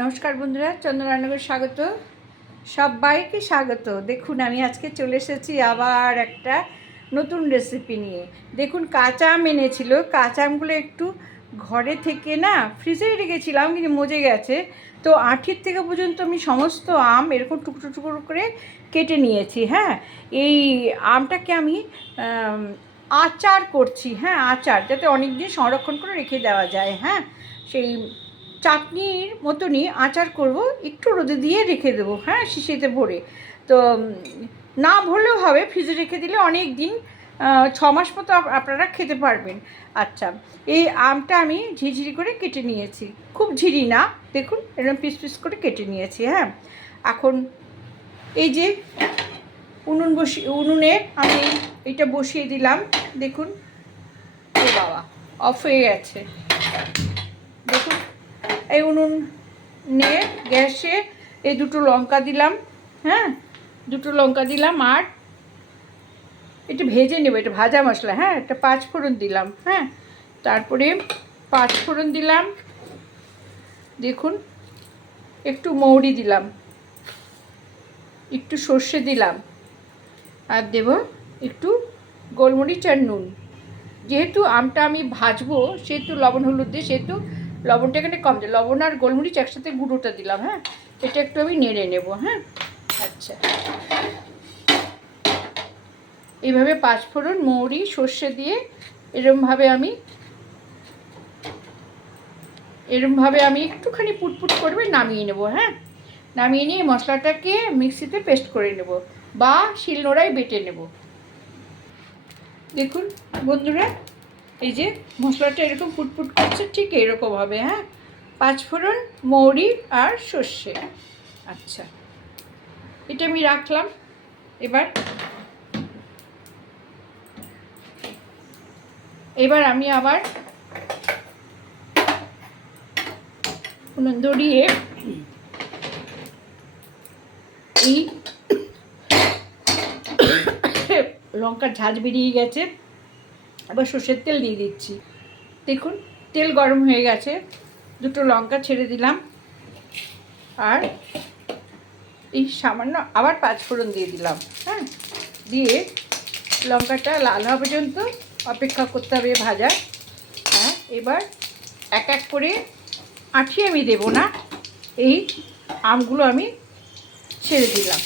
নমস্কার বন্ধুরা, চন্দ্ররানগর স্বাগত। সবাইকে স্বাগত। দেখুন, আমি আজকে চলে এসেছি আবার একটা নতুন রেসিপি নিয়ে। দেখুন, কাঁচা আম এনেছিল। কাঁচা আমগুলো একটু ঘরে থেকে না ফ্রিজে রেখেছিলাম, কিন্তু মজে গেছে। তো আঠির থেকে পর্যন্ত আমি সমস্ত আম এরকম টুকরো টুকরো করে কেটে নিয়েছি হ্যাঁ? এই আমটাকে আমি, আচার করছি হ্যাঁ আচার, যাতে অনেক দিন সংরক্ষণ করে রেখে দেওয়া যায় হ্যাঁ? সেই চাটনির মতনই আচার করব, একটু রোদে দিয়ে রেখে দেবো হ্যাঁ শিশিতে ভরে। তো না ভরলেও হবে, ফ্রিজে রেখে দিলে অনেক দিন ছ মাস মতো আপনারা খেতে পারবেন। আচ্ছা এই আমটা আমি ঝিঝিরি করে কেটে নিয়েছি। খুব ঝিরি না, দেখুন, এরকম পিস পিস করে কেটে নিয়েছি হ্যাঁ। এখন, এই যে উনুন বসি, উনুনে আমি এটা বসিয়ে দিলাম, দেখুন। ও বাবা, অফ হয়ে গেছে। এই উনুন নিয়ে গ্যাসে এই দুটো লঙ্কা দিলাম হ্যাঁ? দুটো লঙ্কা দিলাম আর এটা ভেজে নেব, এটা ভাজা মশলা হ্যাঁ? একটা পাঁচ ফোড়ন দিলাম হ্যাঁ? তারপরে পাঁচ ফোড়ন দিলাম, দেখুন, একটু মৌরি দিলাম, একটু সর্ষে দিলাম, আর দেব একটু গোলমরিচ আর নুন। যেহেতু আমটা আমি ভাজবো, সেহেতু লবণ হলুদ দিয়ে, সেহেতু লবণটা এখানে কম দিই লবণ আর গোলমরিচ একসাথে গুঁড়োটা দিলাম হ্যাঁ? এটা একটু আমি নেড়ে নেব হ্যাঁ? আচ্ছা। এইভাবে পাঁচফোড়ন মৌরি, সর্ষে দিয়ে এরমভাবে আমি এরমভাবে আমি একটুখানি পুটপুট করবে নামিয়ে নেব হ্যাঁ? নামিয়ে নিয়ে মশলাটাকে মিক্সিতে পেস্ট করে নেব বা শিলনোড়ায় বেটে নেব। দেখুন, বন্ধুরা এই যে মশলাটা এরকম পুটপুট করছে, ঠিক এরকম হবে হ্যাঁ? পাঁচফোড়ন মৌরি আর সর্ষে। আচ্ছা এটা আমি রাখলাম। এবার এবার আমি আবার ধরিয়ে এই লঙ্কার ঝাঁজ বেরিয়ে গেছে। আবার সর্ষের তেল দিয়ে দিচ্ছি। দেখুন, তেল গরম হয়ে গেছে। দুটো লঙ্কা ছেড়ে দিলাম। আর এই সামান্য আবার পাঁচ ফোড়ন দিয়ে দিলাম হ্যাঁ? দিয়ে লঙ্কাটা লাল হওয়া পর্যন্ত অপেক্ষা করতে হবে ভাজা হ্যাঁ এবার এক এক করে আঠি আমি দেবো না। এই আমগুলো আমি ছেড়ে দিলাম।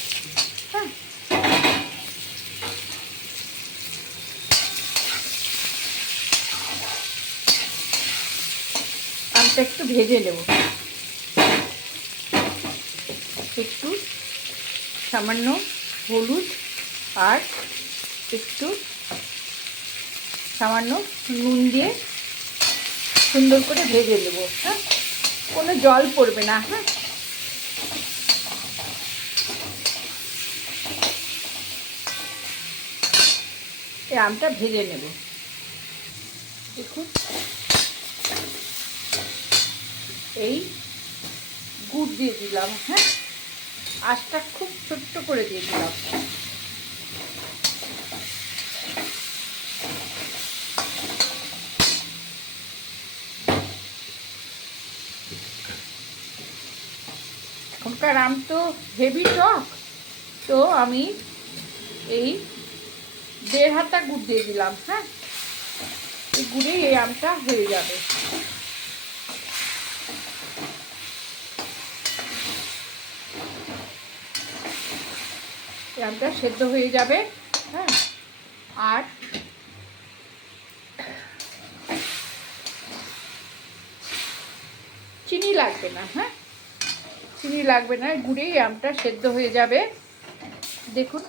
আমটা একটু ভেজে নেব। একটু সামান্য হলুদ আর একটু সামান্য নুন দিয়ে সুন্দর করে ভেজে নেব হ্যাঁ? কোনো জল পড়বে না হ্যাঁ? আমটা ভেজে নেব। দেখুন। এই গুড় দিয়ে দিলাম হ্যাঁ? আঁচটা খুব ছোট্ট করে দিয়ে দিলাম। এখনকার আম তো হেভি টক তো আমি এই দেড় হাতা গুড় দিয়ে দিলাম হ্যাঁ? এই গুড়েই এই আমটা হয়ে যাবে। আমটা সেদ্ধ হয়ে যাবে হ্যাঁ? আর চিনি লাগবে না হ্যাঁ? চিনি লাগবে না, গুড়েই আমটা সেদ্ধ হয়ে যাবে। দেখুন।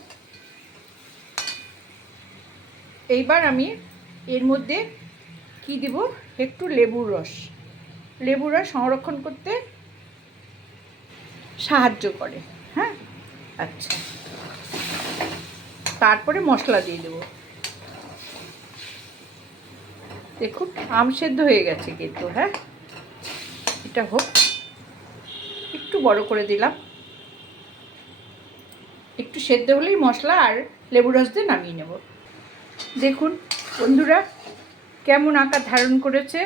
এইবার আমি এর মধ্যে কি দেব? একটু লেবুর রস। লেবুর রস সংরক্ষণ করতে সাহায্য করে হ্যাঁ? আচ্ছা। তারপরে মশলা দিয়ে দেবো। দেখুন, আম সেদ্ধ হয়ে গেছে কিন্তু হ্যাঁ? এটা হোক, একটু বড় করে দিলাম। একটু সেদ্ধ হলেই মশলা আর লেবু রস দিয়ে নামিয়ে নেব। দেখুন, বন্ধুরা, কেমন আকার ধারণ করেছে।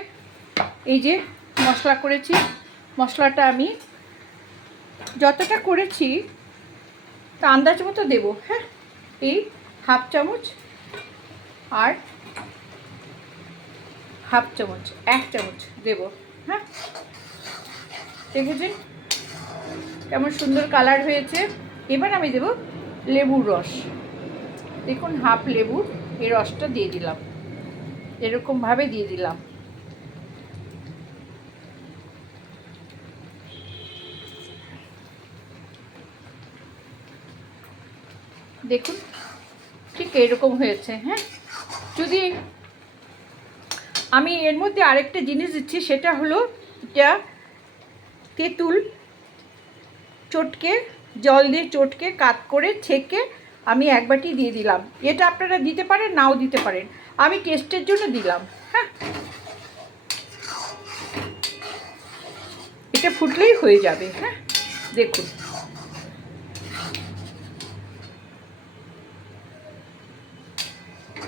এই যে মশলা করেছি, মশলাটা আমি যতটা করেছি, তা আন্দাজ মতো দেবো হ্যাঁ? এই হাফ চামচ, আর হাফ চামচ, এক চামচ দেব হ্যাঁ? দেখেছেন? কেমন সুন্দর কালার হয়েছে। এবার আমি দেব লেবুর রস। দেখুন, হাফ লেবু এই রসটা দিয়ে দিলাম। এরকমভাবে দিয়ে দিলাম। দেখুন, ঠিক এরকম হয়েছে হ্যাঁ? যদি আমি এর মধ্যে আরেকটা জিনিস দিচ্ছি, সেটা হলো এটা তেঁতুল চটকে, জল দিয়ে চটকে, কাত করে, ছেঁকে আমি এক বাটি দিয়ে দিলাম। এটা আপনারা দিতে পারেন, নাও দিতে পারেন। আমি টেস্টের জন্য দিলাম হ্যাঁ? এটা ফুটলেই হয়ে যাবে হ্যাঁ? দেখুন।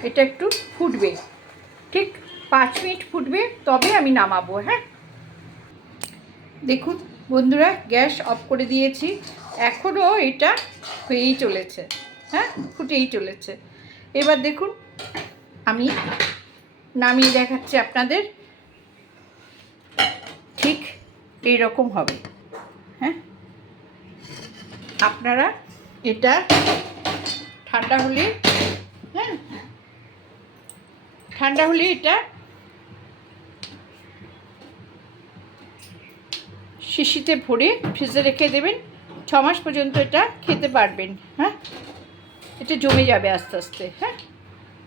এটা একটু ফুটবে। ঠিক পাঁচ মিনিট ফুটবে, তবে আমি নামাবো হ্যাঁ? দেখুন বন্ধুরা, গ্যাস অফ করে দিয়েছি। এখনও এটা হয়েই চলেছে হ্যাঁ? ফুটেই চলেছে। এবার দেখুন, আমি নামিয়ে দেখাচ্ছি আপনাদের। ঠিক এই রকম হবে হ্যাঁ? আপনারা এটা ঠান্ডা হলে হ্যাঁ? ঠান্ডা হলে এটা শিশিতে ভরে ফ্রিজে রেখে দেবেন। ছ মাস পর্যন্ত এটা খেতে পারবেন হ্যাঁ? এটা জমে যাবে আস্তে আস্তে হ্যাঁ?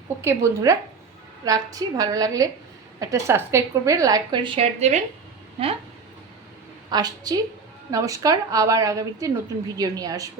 ওকে বন্ধুরা, রাখছি। ভালো লাগলে একটা সাবস্ক্রাইব করবেন লাইক করে শেয়ার দেবেন হ্যাঁ? আসছি। নমস্কার। আবার আগামীতে নতুন ভিডিও নিয়ে আসব।